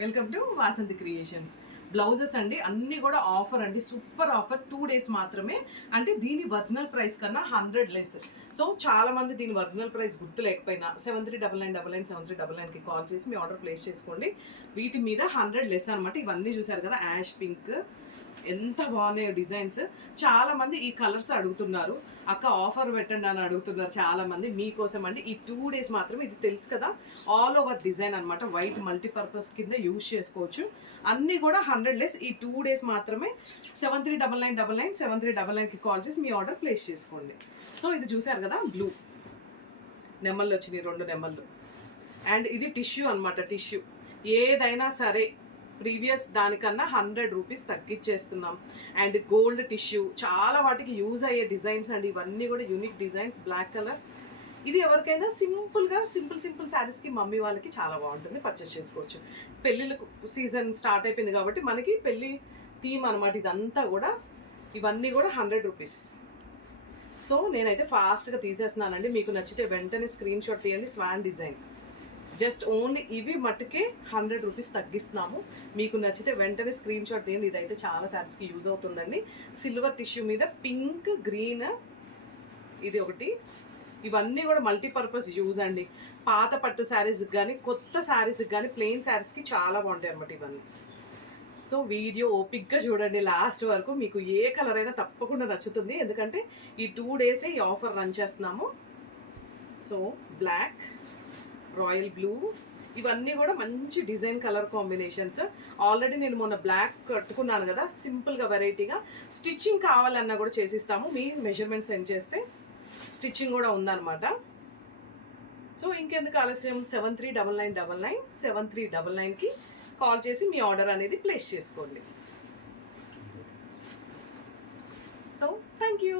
Welcome to Vasanthi creations. Blouses అండి అన్నీ కూడా ఆఫర్ అండి, సూపర్ ఆఫర్. 2 days మాత్రమే. అంటే దీని ఒరిజినల్ ప్రైస్ కన్నా 100 లెస్. సో చాలా మంది దీని ఒరిజినల్ ప్రైస్ గుర్తు లేకపోయినా 7399997399కి కాల్ చేసి మీ ఆర్డర్ ప్లేస్ చేసుకోండి. వీటి మీద 100 లెస్ అనమాట. ఇవన్నీ చూసారు కదా, యాష్ పింక్, ఎంత బాగున్నాయో డిజైన్స్. చాలా మంది ఈ కలర్స్ అడుగుతున్నారు, అక్క ఆఫర్ పెట్టండి అని అడుగుతున్నారు చాలా మంది. మీకోసం అండి ఈ 2 days మాత్రమే. ఇది తెలుసు కదా, ఆల్ ఓవర్ డిజైన్ అనమాట. వైట్ మల్టీపర్పస్ కింద యూజ్ చేసుకోవచ్చు. అన్నీ కూడా 100 లెస్. ఈ 2 days మాత్రమే. 7399997399కి కాల్ చేసి మీ ఆర్డర్ ప్లేస్ చేసుకోండి. సో ఇది చూసారు కదా, బ్లూ నెమ్మళ్ళు వచ్చినాయి, 2 నెమ్మళ్ళు. అండ్ ఇది టిష్యూ అనమాట. టిష్యూ ఏదైనా సరే ప్రీవియస్ దానికన్నా 100 రూపీస్ తగ్గించేస్తున్నాం. అండ్ గోల్డ్ టిష్యూ, చాలా వాటికి యూజ్ అయ్యే డిజైన్స్ అండి. ఇవన్నీ కూడా యూనిక్ డిజైన్స్. బ్లాక్ కలర్, ఇది ఎవరికైనా సింపుల్గా సింపుల్ శారీస్కి మమ్మీ వాళ్ళకి చాలా బాగుంటుంది, పర్చేస్ చేసుకోవచ్చు. పెళ్ళిళ్ళకు సీజన్ స్టార్ట్ అయిపోయింది కాబట్టి మనకి పెళ్ళి థీమ్ అనమాట ఇదంతా కూడా. ఇవన్నీ కూడా 100 రూపీస్. సో నేనైతే ఫాస్ట్గా తీసేస్తున్నానండి. మీకు నచ్చితే వెంటనే స్క్రీన్ షాట్ తీయండి. స్వాన్ డిజైన్ జస్ట్ ఓన్లీ ఇవి మట్టుకే 100 రూపీస్ తగ్గిస్తున్నాము. మీకు నచ్చితే వెంటనే స్క్రీన్ షాట్ తీయండి. ఇదైతే చాలా శారీస్కి యూజ్ అవుతుందండి. సిల్వర్ టిష్యూ మీద పింక్, గ్రీన్, ఇది ఒకటి. ఇవన్నీ కూడా మల్టీపర్పస్ యూజ్ అండి. పాత పట్టు శారీస్కి కానీ, కొత్త శారీస్కి కానీ, ప్లెయిన్ శారీస్కి చాలా బాగుంటాయి అన్నమాట ఇవన్నీ. సో వీడియో ఓపిక్గా చూడండి లాస్ట్ వరకు. మీకు ఏ కలర్ అయినా తప్పకుండా నచ్చుతుంది, ఎందుకంటే ఈ 2 days ఈ ఆఫర్ రన్ చేస్తున్నాము. సో బ్లాక్, రాయల్ బ్లూ, ఇవన్నీ కూడా మంచి డిజైన్ కలర్ కాంబినేషన్స్. ఆల్రెడీ నేను మొన్న బ్లాక్ కట్టుకున్నాను కదా, సింపుల్గా వెరైటీగా. స్టిచ్చింగ్ కావాలన్నా కూడా చేసిస్తాము. మీ మెజర్మెంట్ సెండ్ చేస్తే స్టిచ్చింగ్ కూడా ఉందన్నమాట. సో ఇంకెందుకు ఆలస్యం, 7399997399కి కాల్ చేసి మీ ఆర్డర్ అనేది ప్లేస్ చేసుకోండి. So thank you.